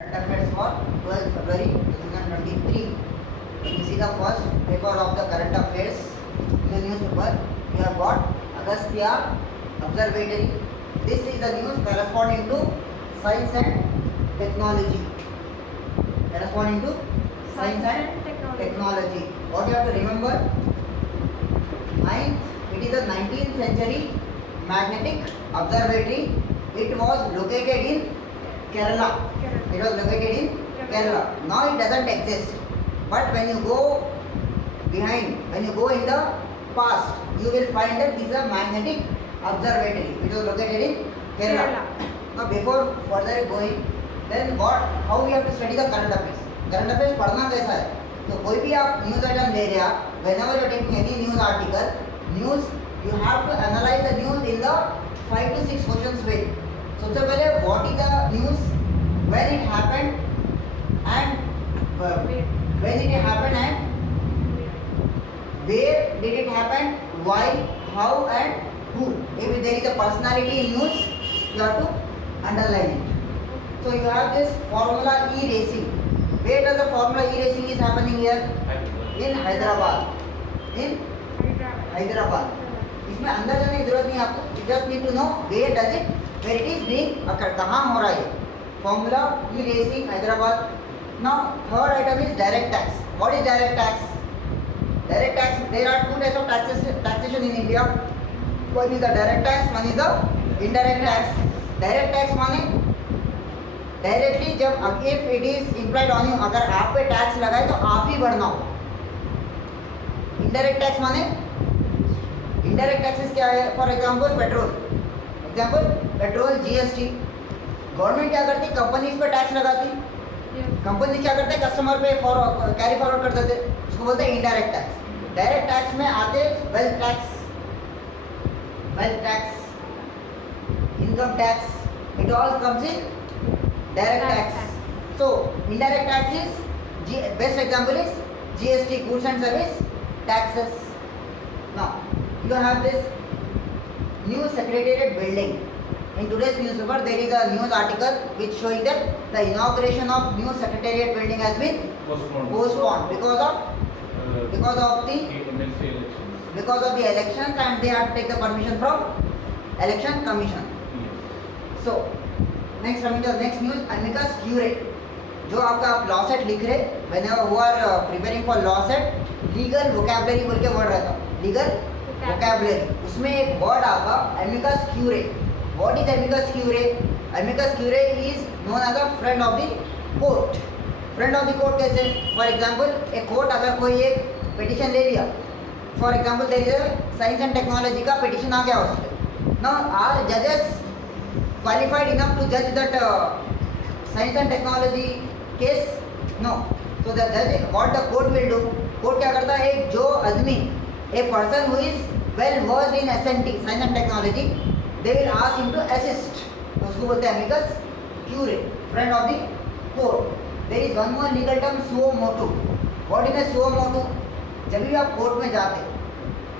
Current affairs for 12 February 2023. When you see the first paper of the current affairs in the newspaper, you have got Agastya Observatory. This is the news corresponding to science and technology. Corresponding to science and technology. What you have to remember? It is a 19th century magnetic observatory. It was located in Kerala. It was located in Kerala. Now it doesn't exist. But when you go in the past, you will find that this is a magnetic observatory. It was located in Kerala. Now before further going, then how we have to study the current affairs? Current affairs पढ़ना कैसा है? तो कोई भी आप news item ले रहे हैं, whenever you are taking any news article, you have to analyze the news in the 5 to 6 questions way. सबसे पहले what is the news, when it happened and when it happened and where did it happen, why, how and who. If there is a personality in news, you have to underline it. So you have this formula e-racing. Where does the formula e-racing is happening here? In Hyderabad. In Hyderabad. इसमें अंदर जाने की जरूरत नहीं आपको. You just need to know where does it, where it is being occurred, कहाँ हो रहा है. Formula e-racing Hyderabad. Now third item is direct tax. What is direct tax? Direct tax, there are two types of taxation in India. One is the direct tax, one is the indirect tax. Direct tax माने directly जब if it is implied on you, अगर आप पे tax लगाए तो आप ही भरना हो. इनडायरेक्ट टैक्स माने इनडायरेक्ट टैक्सेस क्या है? For example petrol GST. Government क्या करती? कंपनीज पे टैक्स लगाती. कंपनी क्या करते? कस्टमर पे कैरी फॉरवर्ड कर देते. उसको बोलते हैं इनडायरेक्ट टैक्स. डायरेक्ट टैक्स में आते wealth tax, income tax. It all comes in direct tax. So indirect tax is best example is GST, goods and service taxes. Now you have this new secretariat building. In today's newspaper there is a news article which showing that the inauguration of new secretariat building has been postponed because of the elections, and they have to take the permission from election commission. So next coming to the next news, amicus curiae. जो आपका आप law set लिख रहे, whenever who are preparing for law set, legal vocabulary बोल के word रहता. legal vocabulary, उसमें एक वर्ड आपका amicus curiae. What is amicus curiae? Amicus curiae is known as a friend of the court. Friend of the court कैसे? For example, एक court अगर कोई एक petition ले लिया, for example there is a science and technology का petition आ गया उसपे. Now are judges qualified enough to judge that science and technology case? No. So the judge, what the court will do, court क्या करता है, एक जो आदमी, a person who is well versed in SNT, science and technology, they will ask him to assist. तो उसको बोलते हैं amicus curiae, friend of the court. There is one more legal term, suo motu. What is a suo motu? जब भी आप court में जाते,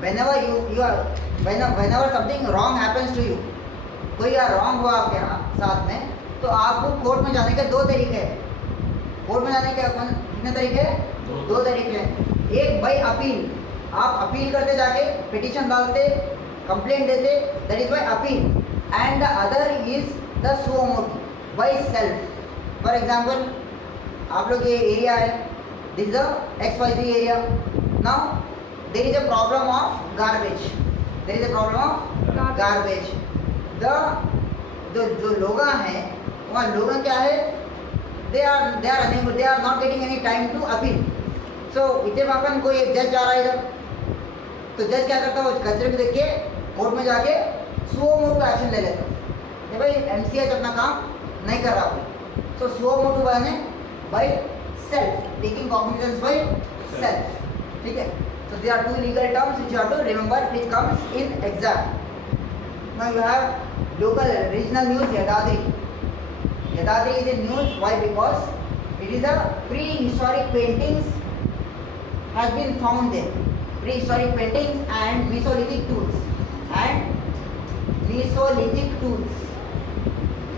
whenever something wrong happens to you, कोई रॉन्ग हुआ आपके साथ में, तो आपको कोर्ट में जाने के दो तरीके हैं. कोर्ट में जाने के कितने तरीके हैं? दो तरीके हैं. एक बाय अपील, आप अपील करते जाके पिटीशन डालते, कंप्लेंट देते, that is by appeal. And the other is the suo motu, by self. For example आप लोग ये एरिया है, this is the XYZ area. Now there is a problem of garbage. जो लोग हैं वहाँ लोग क्या है, they are not getting any time to appeal. So इतने अपन कोई एक जज जा रहा है इधर, तो जज क्या करता है, वो कचरे को देख के कोर्ट में जाके सुओ मोटो एक्शन ले लेता है. भाई MCH अपना काम नहीं कर रहा कोई. So सुओ मोटो बने by self, taking cognizance by self. ठीक है. So there are two legal terms which you have to remember, which comes in exam. Now you have local regional news. Yadadri is a news. Why? Because it is a prehistoric paintings has been found there. Prehistoric paintings and Mesolithic tools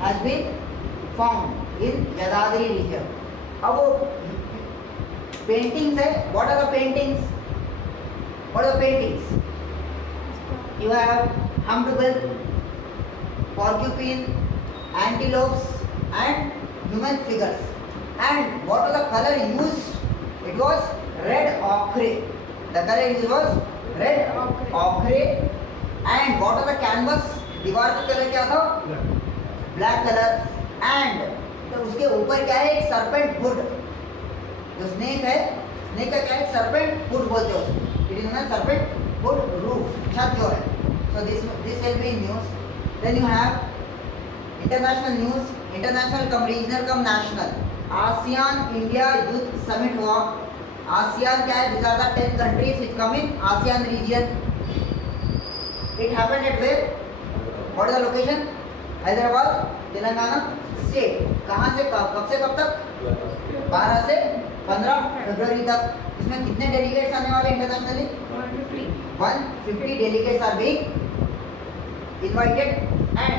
has been found. in Yadadri region. अब वो paintings है. What are the paintings? What are the paintings? You have hummingbird, porcupine, antelopes, and human figures. And what was the color used? It was red ochre. The color used was red ochre. And what was the canvas? दीवार का colour क्या था? Black colour. And तो उसके ऊपर क्या है? एक सर्पेंट वुड. जो स्नेक है, स्नेक का क्या है? सर्पेंट वुड बोलते हैं उसको. It is not serpent wood roof. छत जो है. So this will be news. Then you have international news. International come regional come national. ASEAN India Youth Summit हुआ. ASEAN क्या है? These are the 10 countries which come in ASEAN region. It happened at where? What is the location? Hyderabad, Telangana state. कहाँ से कब से कब तक? 12 से 15 फरवरी तक. इसमें कितने डेलीगेट्स आने वाले internationally? 150 delegates are being invited. And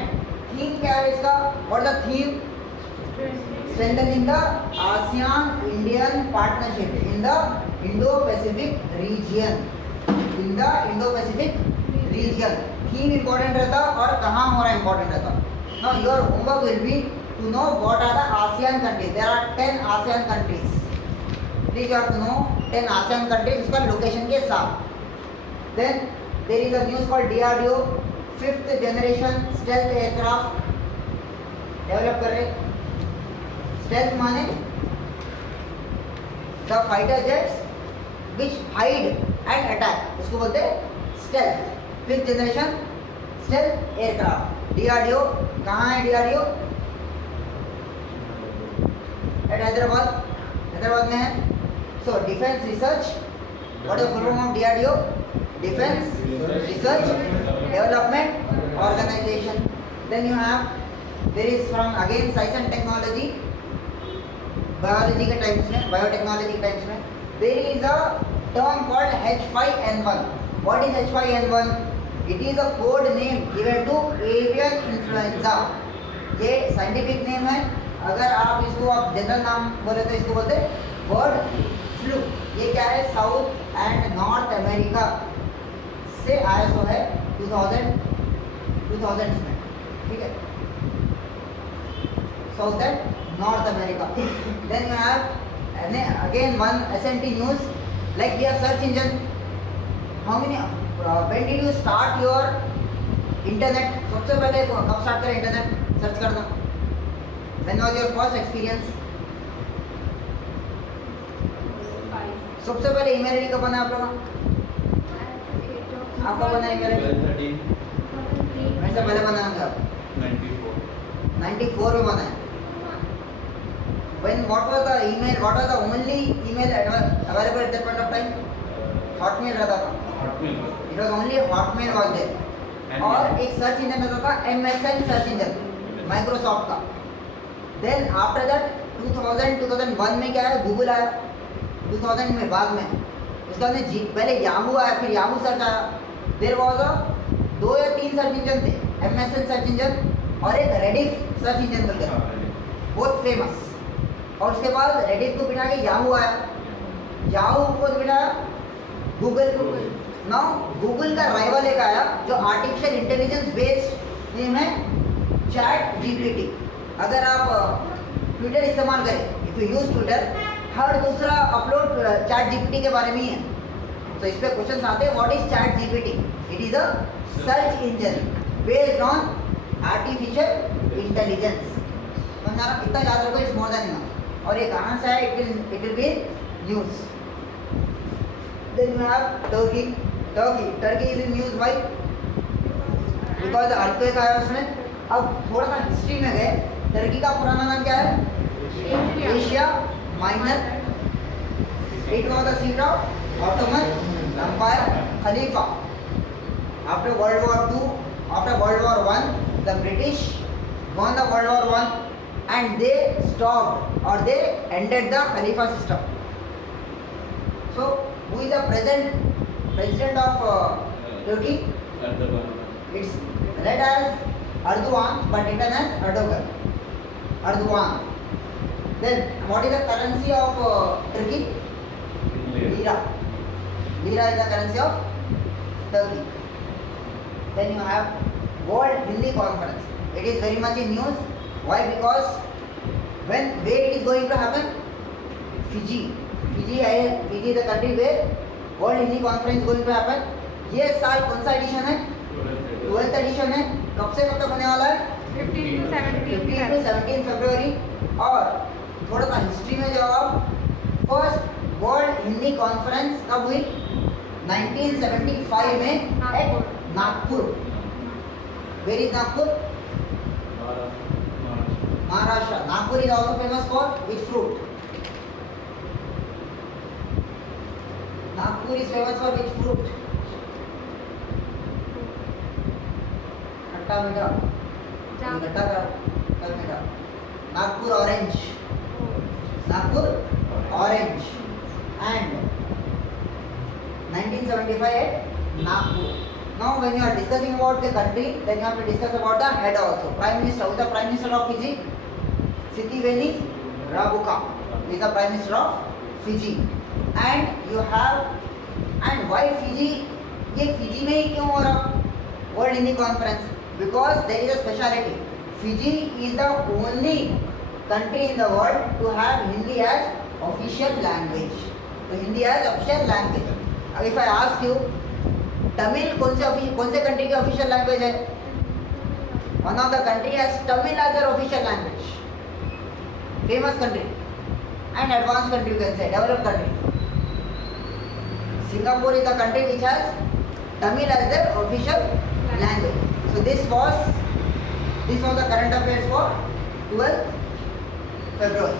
theme क्या है इसका? What is the theme? Strengthening the ASEAN Indian partnership in the Indo-Pacific region. In the Indo-Pacific region. Theme important रहता और कहाँ हो रहा है important रहता. Now your homework will be to know what are the ASEAN countries. There are 10 ASEAN countries. Please you have to know 10 ASEAN countries उसका location के साथ. Then there is a news called DRDO 5th generation stealth aircraft develop कर रहे. Stealth माने the fighter jets which hide and attack. उसको बोलते हैं stealth. 5th generation stealth aircraft. DRDO कहाँ है DRDO? At Hyderabad. हैदराबाद में है. So defense research. What is the full form of DRDO? Defense Research Development Organization. Then you have there is from again science and technology, biology के times में, biotechnology के times में there is a term called H5N1. What is H5N1? It is a code name given to avian influenza. ये scientific name है. अगर आप इसको आप जनरल नाम बोले तो इसको बोलते हैं बर्ड फ्लू. ये क्या है? साउथ एंड नॉर्थ अमेरिका से आया है 2000 में. ठीक है. South and North America. Then you have again one SNT news like we have search engine. How many when did you start your internet? सबसे पहले कब स्टार्ट करें इंटरनेट सर्च करना? When was your first experience? सबसे पहले email ID कब बना आप लोगों का? आपका बना ईमेल आईडी? मेरे से पहले बना होगा. 94 में बना है. When what was the email? What was the only email available at that point of time? Hotmail रहता था. It was only Hotmail was there. और एक सर्च इंजन रहता था MSN सर्च इंजन माइक्रोसॉफ्ट का. Then after that 2001 में क्या है? गूगल आया. 2000 में बाद में उसका पहले याहू आया, फिर याहू सर्च आया. देयर वाज अ 2 या 3 सर्च इंजन थे. MSN सर्च इंजन और एक रेडिफ सर्च इंजन बोलते हैं, बहुत फेमस. और उसके बाद रेडिफ को बिठा के याहू आया. याहू को बिठाया गूगल. नाउ गूगल का राइवल एक आया जो आर्टिफिशियल इंटेलिजेंस बेस्ड नेम है चैट जीपीटी. अगर आप ट्विटर इस्तेमाल करें, इफ यू यूज ट्विटर, हर दूसरा अपलोड चैट जीपीटी के बारे में ही है. तो इस पे क्वेश्चन आते हैं what is chat GPT? It is a search engine based on artificial intelligence. समझा ना? इतना याद रखो, इट्स मोर देन इनफ. और ये कहाँ से है? It will be news. Then you have Turkey is in news why? Because earthquake आया उसमें. अब थोड़ा सा हिस्ट्री में गए. टर्की का पुराना नाम क्या है? Asia Minor. It was the seat of Ottoman Empire खलीफा. After World War 2, after World War 1, the British won the World War I and they stopped or they ended the Khalifa system. So who is the president of Turkey? Erdogan. It's read as Erdogan but written as Erdogan. Erdogan. Then what is the currency of Turkey? Lira. Lira is the currency of Turkey. Then you have World Hindi Conference. It is very much in news. Why? Because where it is going to happen? Fiji. Fiji is the country where World Hindi Conference is going to happen. ये साल कौन सा addition है? 12th addition है. कब से कब तक होने वाला है? 15 to 17 फरवरी. और थोड़ा सा हिस्ट्री में जाओ आप. फर्स्ट वर्ल्ड हिंदी कॉन्फ्रेंस कब हुई? 1975 में at Nagpur. Where is Nagpur? Maharashtra. Nagpur is also famous for which fruit? Nagpur is famous for which fruit? खट्टा मीठा. खट्टा का मीठा. Nagpur orange. Nagpur orange. And 1975 at Nagpur. Now when you are discussing about the country, then you have to discuss about the head also. Prime Minister. Who is the Prime Minister of Fiji? Sitiveni Rabuka is the Prime Minister of Fiji. And you have, and why Fiji? ये Fiji में ही क्यों हो रहा? World Hindi Conference. Because there is a speciality. Fiji is the only country in the world to have Hindi as official language. So Hindi as official language. अब if I ask you, Tamil कौन से country की official language है? One of the country has Tamil as their official language. Famous country and advance country you can say, developed country. Singapore is the country which has Tamil as their official language. So this was the current affairs for 12th February.